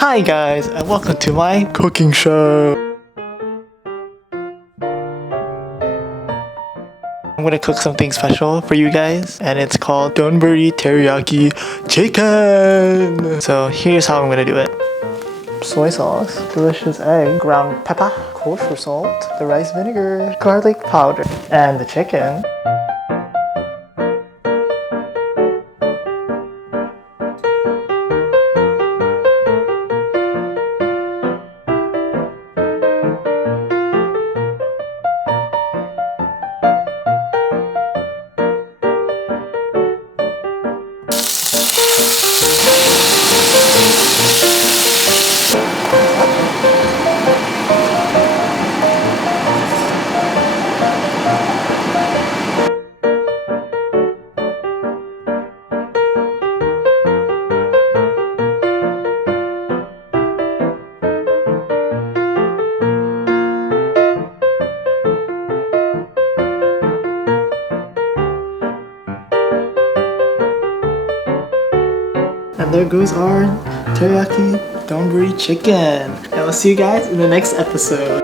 Hi guys, and welcome to my cooking show. I'm gonna cook something special for you guys, and it's called Donburi Teriyaki Chicken. So here's how I'm gonna do it. Soy sauce, delicious egg, ground pepper, kosher salt, the rice vinegar, garlic powder, and the chicken. And there goes our teriyaki donburi chicken. And I'll see you guys in the next episode.